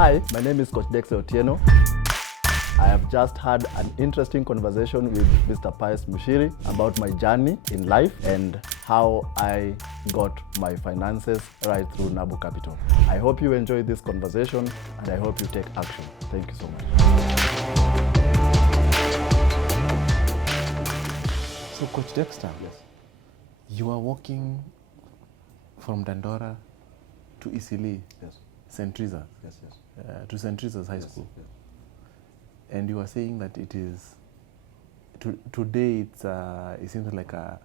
Hi, my name is Coach Dexter. I have just had an interesting conversation with Mr. Pius Mushiri about my journey in life and how I got my finances right through Nabo Capital. I hope you enjoyed this conversation and I hope you take action. Thank you so much. So Coach Dexter, Yes. you are walking from Dandora to Isili, Yes. St. Teresa's, Yes. Yes. to St. Teresa's High School. Yes. And you are saying that it is, today it seems like a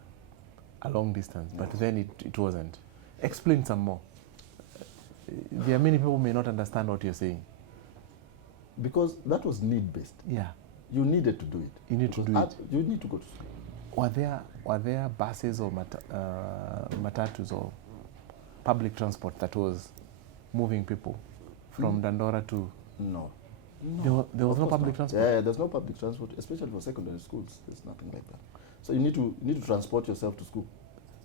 long distance, but then it wasn't. Explain some more. There are many people who may not understand what you're saying. Because that was need-based. Yeah. You needed to do it. You need to do it. You need to go to school. Were there buses or matatus or public transport that was moving people from Dandora to? No. There was no public transport? Yeah, there's no public transport, especially for secondary schools. There's nothing like that. So you need to transport yourself to school.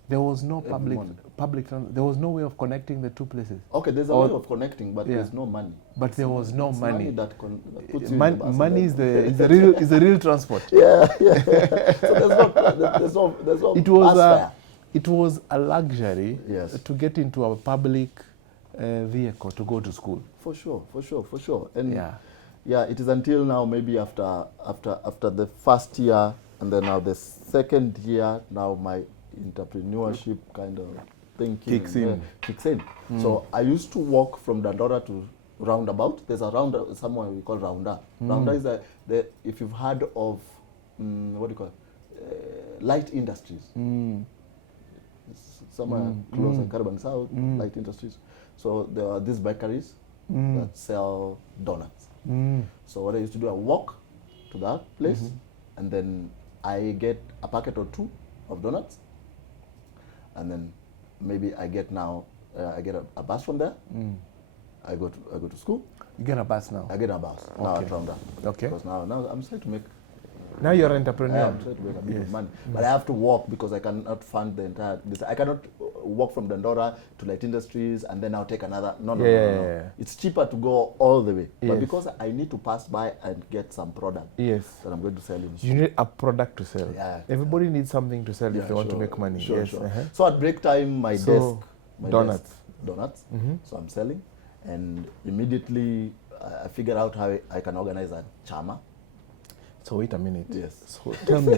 There was no there was no way of connecting the two places. Okay, there's a way of connecting, but there's no money. But there was no money. That puts you in the bus. Money is the real transport. Yeah. So there's no bus fare. It was a luxury, yes, to get into a public vehicle to go to school. For sure. And yeah, it is until now, maybe after the first year and then now the second year, now my entrepreneurship kind of thinking kicks in. So I used to walk from Dandora to Roundabout. There's a somewhere we call Rounda. Rounda is the if you've heard of what do you call it? Light industries. Somewhere close to Caravan South, Light Industries. So there are these bakeries that sell donuts. So what I used to do, I walk to that place and then I get a packet or two of donuts, and then maybe I get a bus from there. I go to school. You get a bus now? I get a bus now at Rounda. Okay. Because now I'm trying to make. Now you're an entrepreneur. I'm trying to make a bit of money, but I have to walk because I cannot fund the entire. I cannot walk from Dandora to Light Industries and then I'll take another. No. It's cheaper to go all the way, but because I need to pass by and get some product. That I'm going to sell in. You need a product to sell. Yeah. Everybody needs something to sell if they want to make money. Sure. So at break time, my donuts. So I'm selling, and immediately I figure out how I can organize a chama. So wait a minute. Yes. So tell me,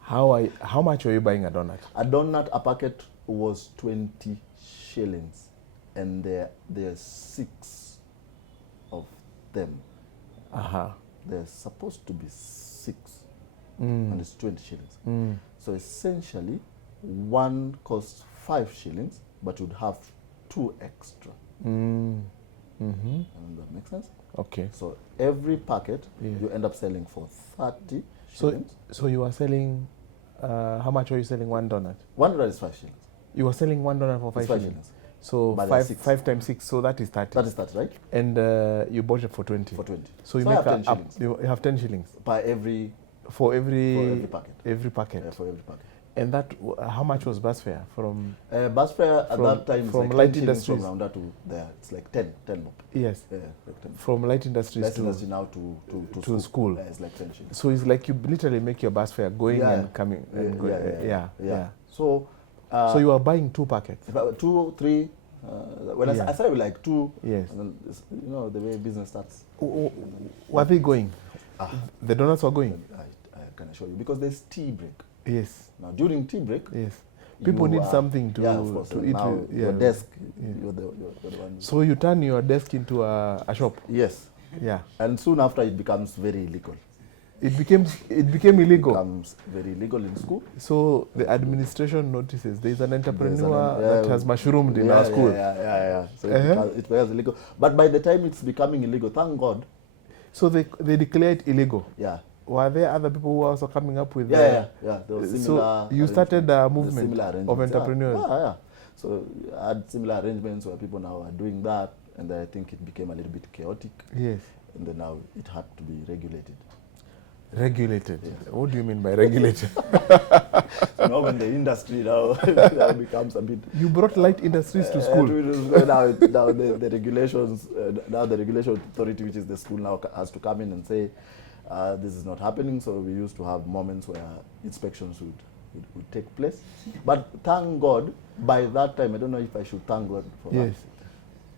how much were you buying a donut? A packet was 20 shillings, and there are 6 of them. There's supposed to be 6, and it's 20 shillings. So essentially, one costs 5 shillings, but you'd have 2 extra. And that makes sense? Okay. So every packet you end up selling for 30 shillings. So you are selling, how much were you selling one donut? One donut is 5 shillings. You were selling one donut for 5 shillings. So 5 times 6, so that is 30. That is 30, right? And you bought it for 20. For 20. So you I make have 10 shillings. You have 10 shillings. For every packet. Every packet. Yeah, for every packet. And that, how much was bus fare from? Bus fare at that time from like Light Industries from Rounda to there. It's like 10 bob. Yes. Like 10. From Light Industries to now to school. Yeah, it's like 10 shillings. So it's like you literally make your bus fare going and coming. So so you are buying 2 packets. 2, 3. When I started with like 2. Yes. And then the way business starts. Were they going? The donuts were going. I can assure you, because there's tea break. Yes. Now during tea break, people need something to eat. Now your desk, you're the one. So you turn your desk into a shop. Yes. Yeah. And soon after it becomes very illegal. It became illegal. It becomes very illegal in school. So the administration notices there is an entrepreneur that has mushroomed in our school. So it becomes illegal. But by the time it's becoming illegal, thank God. So they declare it illegal. Yeah. Were there other people who were also coming up with? There was similar. So you started a movement of entrepreneurs. Yeah. So I had similar arrangements where people now are doing that, and I think it became a little bit chaotic. Yes. And then now it had to be regulated. Regulated. What do you mean by regulated? So now when the industry now becomes a bit... You brought light industries to school. Now the regulations, now the regulation authority, which is the school now, has to come in and say, this is not happening. So we used to have moments where inspections would take place. But thank God, by that time, I don't know if I should thank God for that.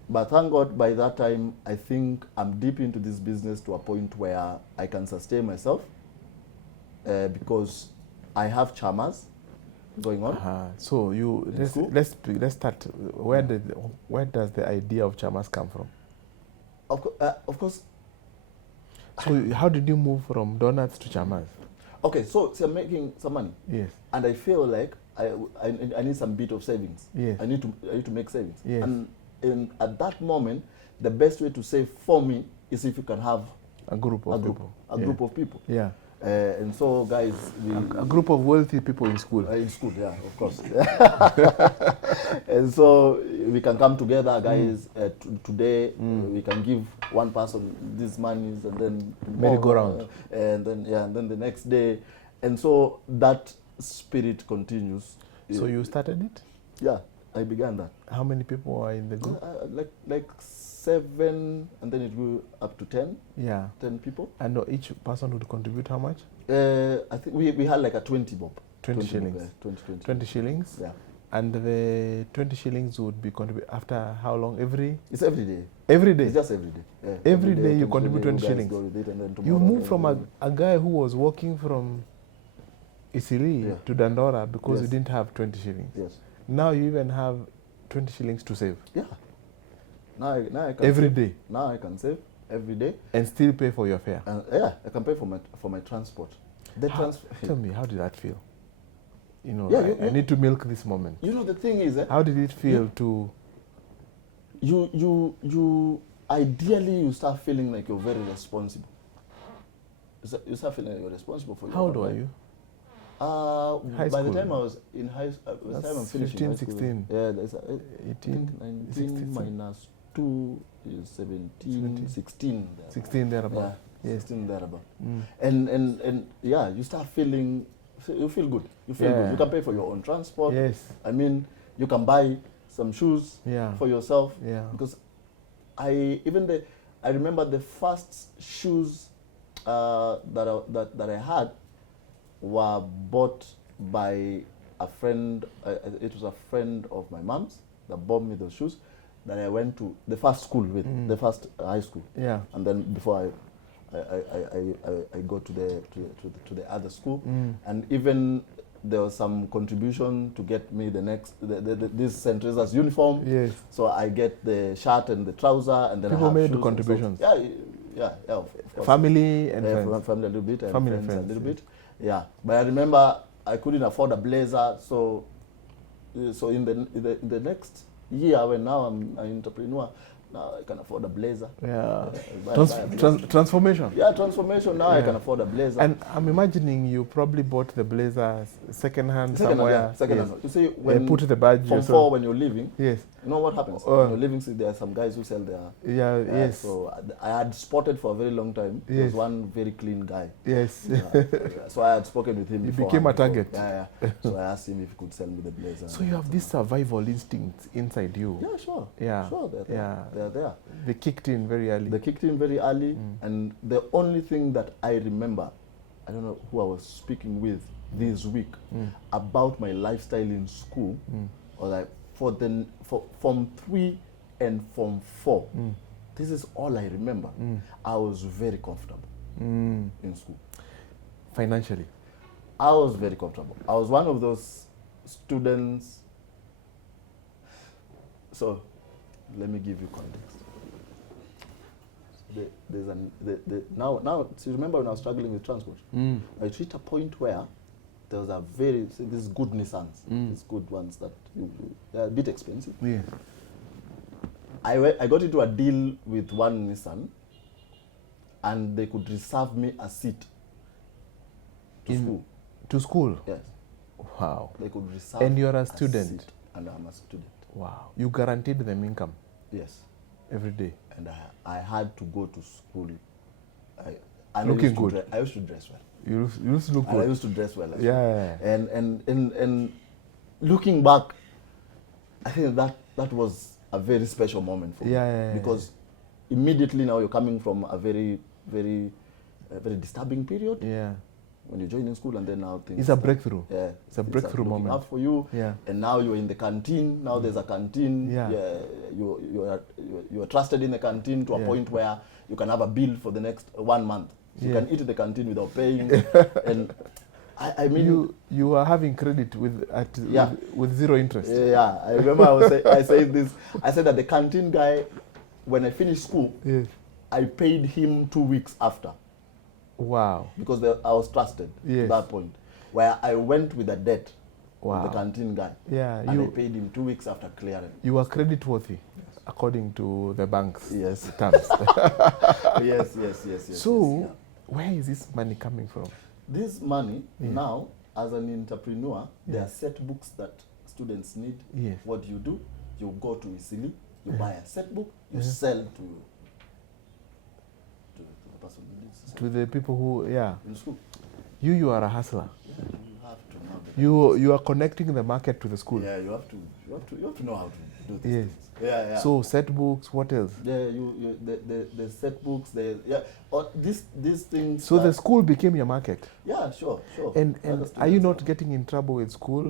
But thank God, by that time, I think I'm deep into this business to a point where I can sustain myself because I have charmers going on. So let's start. Where does the idea of charmers come from? Of course. So how did you move from donuts to charmers? Okay, so I'm making some money. Yes. And I feel like I need some bit of savings. Yes. I need to make savings. Yes. And at that moment, the best way to save for me is if you can have a group of people. Yeah. And so, guys, a group of wealthy people in school. In school, yeah, of course. And so we can come together, guys. Today we can give one person these monies, and then merry-go-round, and then the next day, and so that spirit continues. So you started it? Yeah, I began that. How many people are in the group? Like 7, and then it grew up to 10. Yeah. 10 people. And each person would contribute how much? I think we had like a 20 bob. 20 shillings. Bob, 20 shillings? Yeah. And the 20 shillings would be contributed after how long? It's every day. Every day? It's just every day. Yeah. Every day you contribute 20 shillings. Go with it, and then you moved from a guy who was walking from Isili to Dandora because you didn't have 20 shillings. Yes. Now you even have 20 shillings to save. Yeah. Now I can every save. day. Now I can save every day. And still pay for your fare. Yeah, I can pay for my transport. Tell me, how did that feel? You know, I need to milk this moment. You know, the thing is, how did it feel to? You ideally you start feeling like you're very responsible. You start feeling like you're responsible for your. How old are you? By the time I was in high school, by the time I'm finishing 15, high school, 16. yeah, there's 18, 19 16. minus 2 is 17, 16. 16 thereabout. Yeah, 16 thereabout. And yeah, you start feeling, you feel good. You feel good. You can pay for your own transport. Yes. I mean, you can buy some shoes for yourself. Yeah. Because I remember the first shoes that I had were bought by a friend. It was a friend of my mom's that bought me those shoes that I went to the first school with, the first high school. Yeah. And then before I go to the other school, and even there was some contribution to get me the next this St. Teresa's uniform. Yes. So I get the shirt and the trouser, and then people I have made shoes contributions. Yeah, of course. Family and friends. Family a little bit, and family friends and a little bit. Yeah, but I remember I couldn't afford a blazer, so in the next year, when now I'm an entrepreneur, now I can afford a blazer. Yeah. Transformation. Yeah, transformation. Now I can afford a blazer. And I'm imagining you probably bought the blazer second-hand somewhere. Second-hand. You see, when put the badge from 4 when you're leaving, yes. You know what happens? When you're leaving, see, there are some guys who sell their... Yeah, yes. So I had spotted for a very long time. Yes. There was one very clean guy. Yes. So I had spoken with him. You became a target. Yeah. So I asked him if he could sell me the blazer. So you have this survival instinct inside you. Yeah, sure. Yeah. Sure, they're there. They kicked in very early. And the only thing that I remember, I don't know who I was speaking with this week about my lifestyle in school, or like for Form 3 and Form 4. This is all I remember. I was very comfortable in school. Financially? I was very comfortable. I was one of those students. So, let me give you context. Now, so remember when I was struggling with transport? I reached a point where there was these good Nissans, these good ones that they're a bit expensive. Yeah. I got into a deal with one Nissan, and they could reserve me a seat to school. To school? Yes. Wow. They could reserve. And you're a student? Seat, and I'm a student. Wow. You guaranteed them income? Yes. Every day? And I had to go to school. And looking good. I used to dress well. You used to look And I good. used to dress well. Yeah. And looking back, I think that was a very special moment for me. Because immediately now you're coming from a very, very, very disturbing period. Yeah. When you join in school, and then now things. It's a breakthrough. Yeah. It's a breakthrough moment. Up for you. Yeah. And now you're in the canteen. Now there's a canteen. Yeah. You are trusted in the canteen to a point where you can have a bill for the next 1 month. You can eat in the canteen without paying. And I mean, you are having credit with zero interest. Yeah, I remember I said that the canteen guy, when I finished school, I paid him 2 weeks after. Wow. Because I was trusted at that point, where I went with a debt with the canteen guy. Yeah, and I paid him 2 weeks after clearing. You are credit-worthy, according to the bank's terms. Yes. So, where is this money coming from? This money, now, as an entrepreneur, there are set books that students need. Yes. What you do, you go to Isili, you buy a set book, you sell to the person who needs to the people who, in school. You are a hustler. Yeah, you have to know you are connecting the market to the school. Yeah, you have to know how to do this. Yes. Yeah. So set books, what else? Yeah, the set books, these things. So the school became your market. Yeah, sure. And are you not getting in trouble with school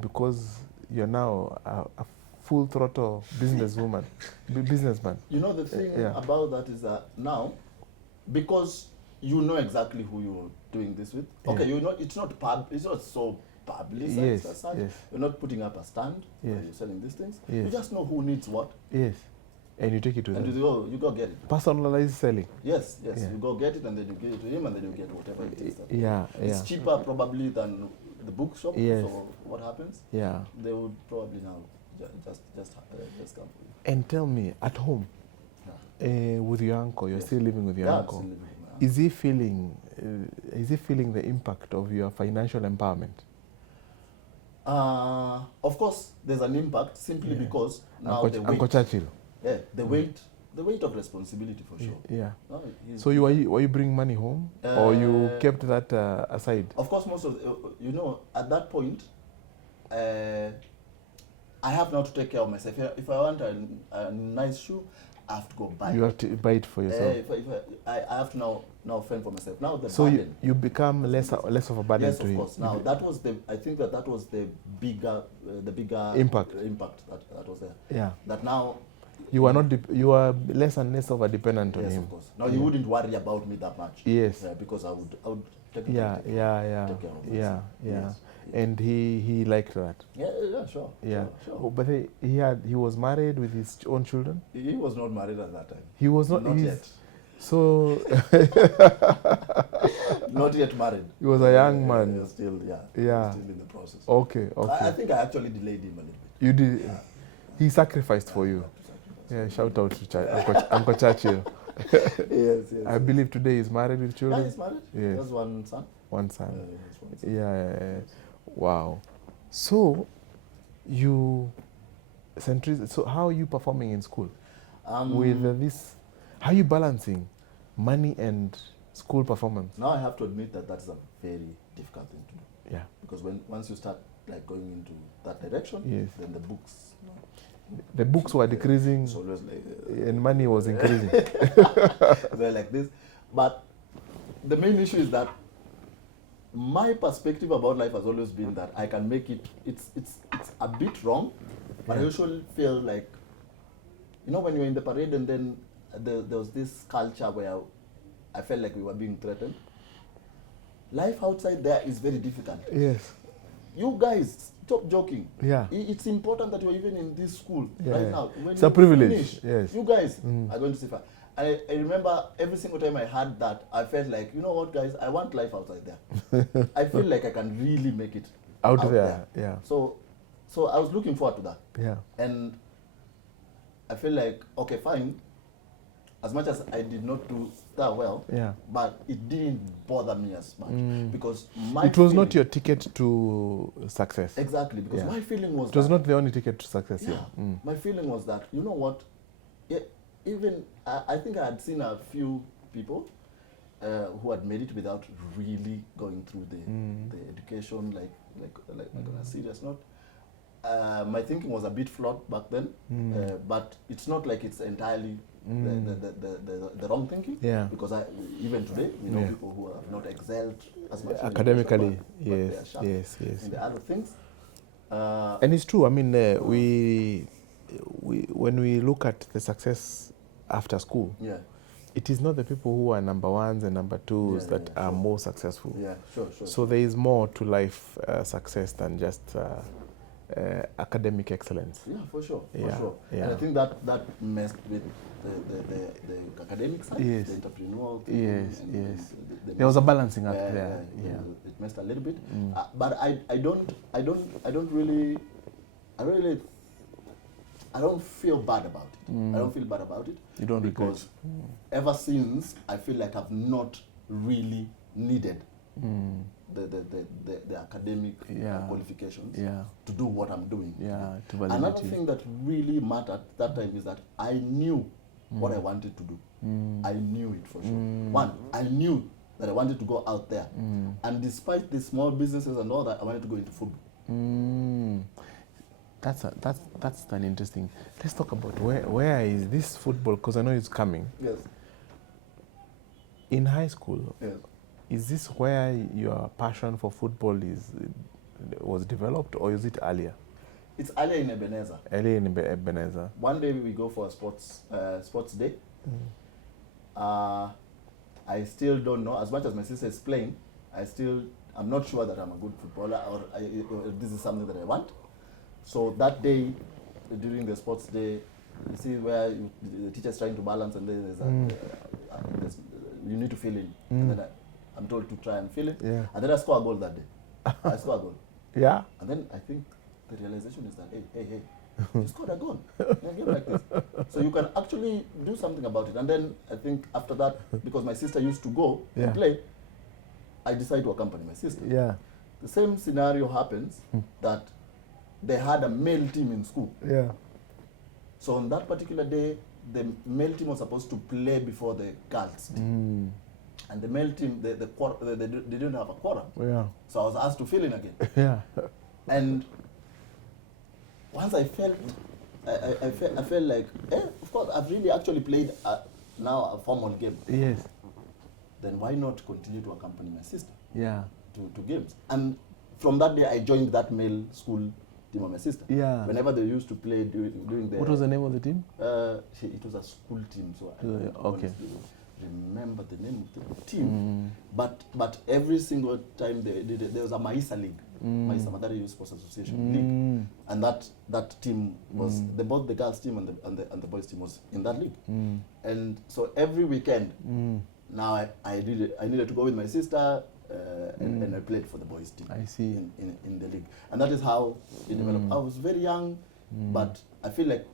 because you're now a full throttle businesswoman, businessman? You know, the thing about that is that now, because you know exactly who you're doing this with. Okay, you know it's not so publicized as such. You're not putting up a stand. You're selling these things. You just know who needs what. Yes. And you take it to them. And you go get it. Personalized selling. Yes. You go get it, and then you give it to him, and then you get whatever it is. It's Yeah. cheaper probably than the bookshop. Yes. So what happens? Yeah. They would probably now just come for you. And tell me, at home, with your uncle, you're still living with your uncle. I'm still living with my uncle. Is he feeling the impact of your financial empowerment? Of course, there's an impact simply because now Uncle Churchill. Yeah, the weight of responsibility for sure. Yeah. No, so were you bringing money home, or you kept that aside? Of course, most of at that point, I have now to take care of myself. If I want a nice shoe, I have to go buy. You have to buy it for yourself. I have to now fend for myself. Now the so burden. you become less of a burden yes, to of him. course. Now that was I think that was the bigger impact that was there. Yeah. That now. You are not. You are less and less of a dependent on him. Yes, of course. Now you wouldn't worry about me that much. Yes. Because I would take care of myself. Yes. And he liked that. Yeah, sure. Yeah. Sure. Oh, but he was married with his own children? He was not married at that time. He was not yet. So not yet married. He was a young man. Still, yeah. Still in the process. Okay. I think I actually delayed him a little bit. You did. Yeah. He sacrificed for you. Yeah, shout out to Uncle Churchill. Yes. I believe today he's married with children. Yeah, he's married. Yes. He has one son. One son. One son. Yeah. Wow. So so how are you performing in school? With this, how are you balancing money and school performance? Now I have to admit that that's a very difficult thing to do. Yeah. Because once you start going into that direction, then the books. The books were decreasing, it's always and money was increasing. They're like this. But the main issue is that my perspective about life has always been that I can make it. It's a bit wrong, but I usually feel like, when you're in the parade and then there was this culture where I felt like we were being threatened. Life outside there is very difficult. Yes. You guys, stop joking. Yeah. It's important that you're even in this school right now. When it's a privilege. Finish, yes. You guys are going to suffer. I remember every single time I had that, I felt like, you know what, guys, I want life outside there. I feel like I can really make it out there. Yeah. So I was looking forward to that. Yeah. And I feel like, okay, fine. As much as I did not do that well, but it didn't bother me as much because it was not your ticket to success. Exactly, because my feeling was it was not the only ticket to success. Yeah, my feeling was that, you know what, even I think I had seen a few people, who had made it without really going through the education, like on a serious note. My thinking was a bit flawed back then, but it's not like it's entirely the wrong thinking. Yeah. Because even today we know people who have not excelled as much academically. But they are sharp in the other things. And it's true. I mean, we when we look at the success after school, it is not the people who are number ones and number twos that are more successful. Yeah, sure. So there is more to life success than just academic excellence. Yeah, for sure. Yeah. And I think that messed with the academic side, the entrepreneurial thing. Yes. There was a balancing act there. It messed a little bit. But I don't feel bad about it. I don't feel bad about it. You don't because ever since I feel like I've not really needed the academic qualifications to do what I'm doing. Another thing that really mattered that time is that I knew what I wanted to do. I knew it for sure. One, I knew that I wanted to go out there. And despite the small businesses and all that, I wanted to go into football. That's an interesting. Let's talk about where is this football, because I know it's coming. Yes. In high school, yes. Is this where your passion for football was developed, or is it earlier? It's earlier in Ebenezer. Earlier in Ebenezer. One day we go for a sports day. I still don't know. As much as my sister is playing, I'm not sure that I'm a good footballer or this is something that I want. So that day, during the sports day, you see where the teacher's trying to balance, and then you need to fill in. And then I'm told to try and fill it. Yeah. And then I score a goal that day. I score a goal. Yeah. And then I think the realization is that, hey, you scored a goal in a game like this. So you can actually do something about it. And then I think after that, because my sister used to go and play, I decided to accompany my sister. Yeah. The same scenario happens that they had a male team in school. Yeah. So on that particular day, the male team was supposed to play before the girls team. And the male team, they didn't have a quorum. Yeah. So I was asked to fill in again. Yeah. And once I felt like, of course, I've really actually played now a formal game. Yes. Then why not continue to accompany my sister? Yeah. To games. And from that day, I joined that male school team of my sister. Yeah. Whenever they used to play during the... What was the name of the team? It was a school team, so I don't remember the name of the team. But every single time there was a Maisa League, Maisa Madari Youth Sports Association League, and that team was both the girls team and the boys team was in that league. And so every weekend, now I needed to go with my sister. And I played for the boys team. I see. In the league. And that is how it developed. I was very young, but I feel like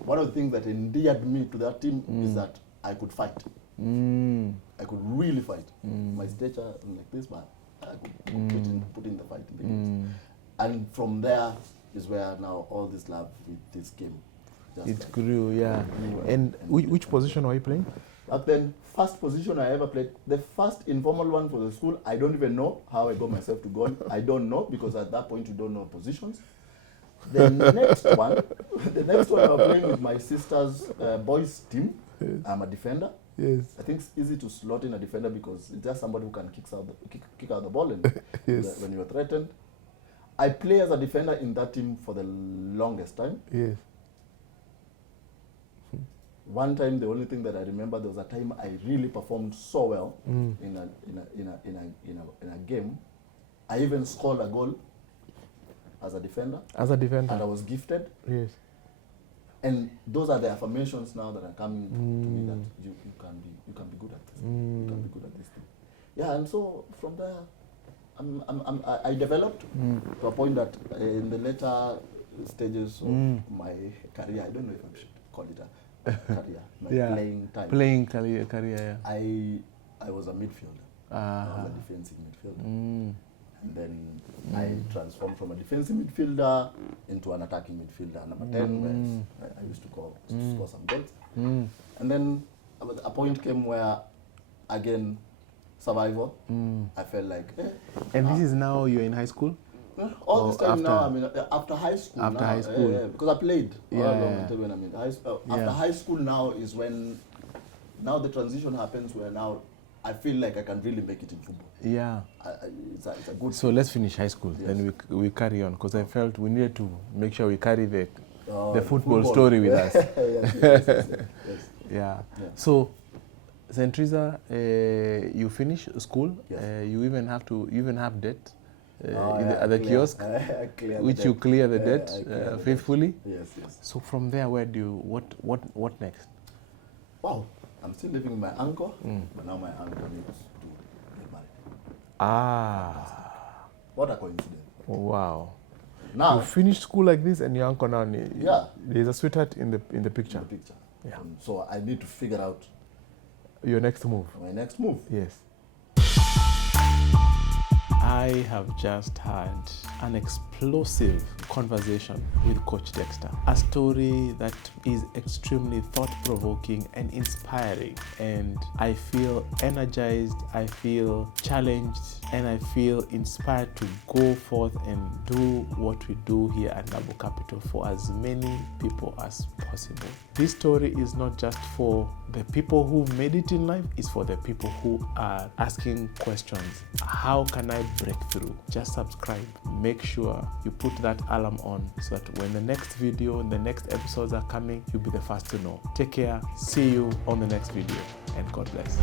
one of the things that endeared me to that team is that I could fight. I could really fight. My stature like this, but I could put in the fight in the games. And from there is where now all this love with this game just grew, yeah. And which position were you playing? Back then, first position I ever played, the first informal one for the school, I don't even know how I got myself to go. I don't know, because at that point you don't know positions. The next one I was playing with my sister's boys team. Yes. I'm a defender. Yes. I think it's easy to slot in a defender because it's just somebody who can kick out the ball and yes. When you are threatened. I play as a defender in that team for the longest time. Yes. One time, the only thing that I remember, there was a time I really performed so well in a game. I even scored a goal as a defender. As a defender. And I was gifted. Yes. And those are the affirmations now that are coming to me that you can be good at this. You can be good at this thing. Yeah, and so from there, I developed to a point that in the later stages of my career, I don't know if I should call it a career, my playing time. Playing career, yeah. I was a midfielder. I was a defensive midfielder. And then I transformed from a defensive midfielder into an attacking midfielder, number 10, where I used to score some goals. And then a point came where again, survival. I felt like, And this is now you're in high school? all this time after- now, I mean, after high school. After now, high school. yeah, because I played all Yeah, along yeah. until when I'm in high school. Yeah. After high school now is when, now the transition happens where now I feel like I can really make it in football. Yeah. It's a good. So let's finish high school, Yes. then we carry on, because I felt we needed to make sure we carry the the football story with us. yes. Yeah. Yeah. So, St. Teresa, you finish school. Yes. You even have debt Oh, in yeah, at the I kiosk, clear the which debt. you clear the Yeah, debt I clear the debt. faithfully. Yes, yes. So from there, where do you what next? Wow, I'm still living with my uncle, but now my uncle needs to get married. Ah, What a coincidence. wow. Now, You finished school like this, and your uncle now. Yeah. There's a sweetheart in the in picture. the picture. Yeah. So I need to figure out Your next move. my next move. Yes. I have just had an explosive conversation with Coach Dexter. A story that is extremely thought-provoking and inspiring. And I feel energized, I feel challenged, and I feel inspired to go forth and do what we do here at Nabo Capital for as many people as possible. This story is not just for the people who made it in life, it's for the people who are asking questions. How can I break through? Just subscribe. Make sure you put that alarm on so that when the next video and the next episodes are coming, you'll be the first to know. Take care. See you on the next video, and God bless.